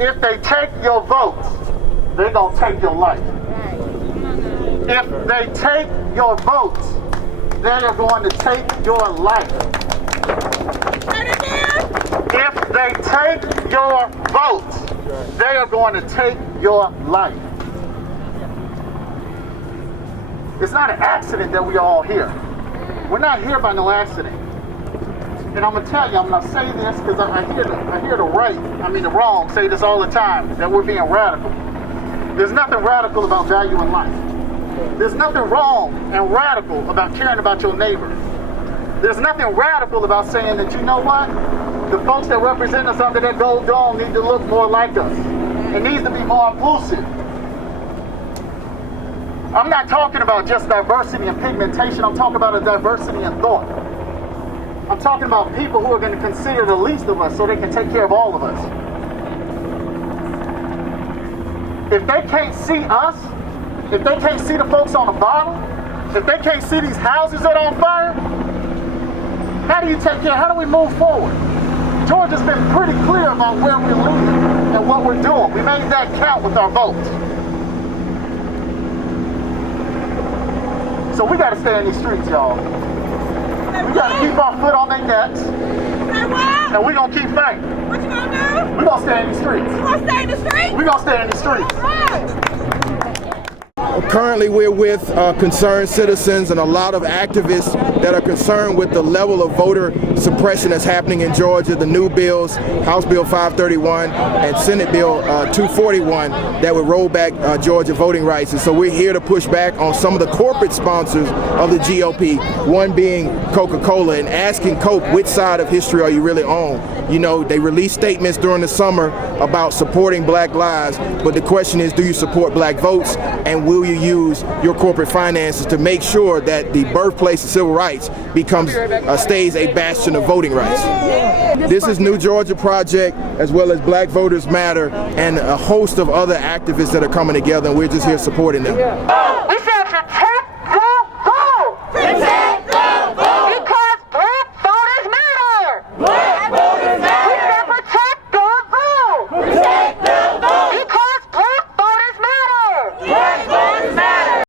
if they take your votes, they're going to take your life. If they take your votes, they are going to take your life. If they take your votes, they are going to take your life. It's not an accident that we are all here. We're not here by no accident. And I'm going to tell you, I'm going to say this because I hear the wrong say this all the time, that we're being radical. There's nothing radical about valuing life. There's nothing wrong and radical about caring about your neighbor. There's nothing radical about saying that, you know what? The folks that represent us under that gold dome need to look more like us. It needs to be more inclusive. I'm not talking about just diversity and pigmentation. I'm talking about a diversity in thought. I'm talking about people who are going to consider the least of us so they can take care of all of us. If they can't see us, if they can't see the folks on the bottom, if they can't see these houses that are on fire, how do you take care? How do we move forward? Georgia's been pretty clear about where we're leading and what we're doing. We made that count with our vote. So we got to stay in these streets, y'all. We got to keep our foot on their necks. And we're going to keep fighting. What you going to do? We're going to stay in the streets. You going to stay in the streets? We're going to stay in the streets. All right. Currently, we're with concerned citizens and a lot of activists that are concerned with the level of voter suppression that's happening in Georgia. The new bills, House Bill 531 and Senate Bill 241, that would roll back Georgia voting rights. And so we're here to push back on some of the corporate sponsors of the GOP, one being Coca-Cola, and asking Coke, which side of history are you really on? You know, they released statements during the summer about supporting black lives, but the question is, do you support black votes, and will you use your corporate finances to make sure that the birthplace of civil rights stays a bastion of voting rights? This is New Georgia Project, as well as Black Voters Matter, and a host of other activists that are coming together, and we're just here supporting them. We said protect the vote! Protect the vote! Because black voters matter! Black voters matter! We said protect the vote! Protect the vote! Because black voters matter! Black voters matter!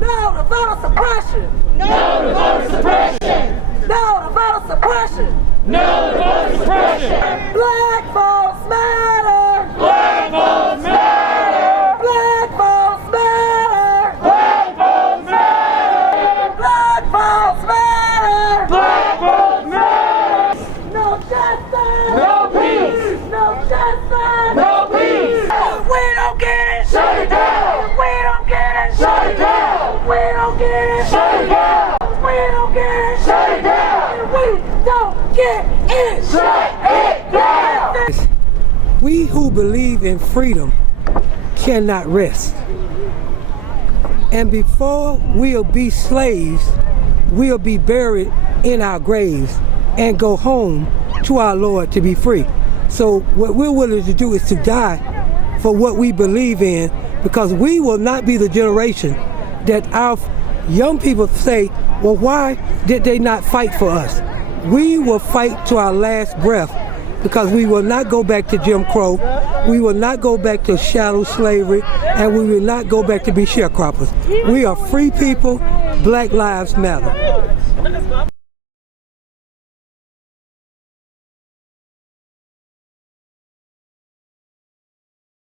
No to voter suppression! No to voter suppression! No to voter suppression! No to voter suppression! Black votes matter! Black votes matter! Black votes matter! Black votes matter! Black votes matter! Black votes matter! No justice! No peace! No justice! No peace! If we don't get it! Shut it down! If we don't get it! Shut it down! If we don't get it! Shut it down! If we don't get it! Shut it down! If we don't get it! Shut it down! We who believe in freedom cannot rest. And before we'll be slaves, we'll be buried in our graves and go home to our Lord to be free. So what we're willing to do is to die for what we believe in, because we will not be the generation that our young people say, well, why did they not fight for us? We will fight to our last breath, because we will not go back to Jim Crow, we will not go back to chattel slavery, and we will not go back to be sharecroppers. We are free people. Black lives matter.